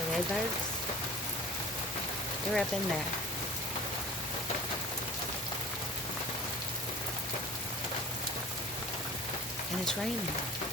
the redbirds, they're up in there. And it's raining.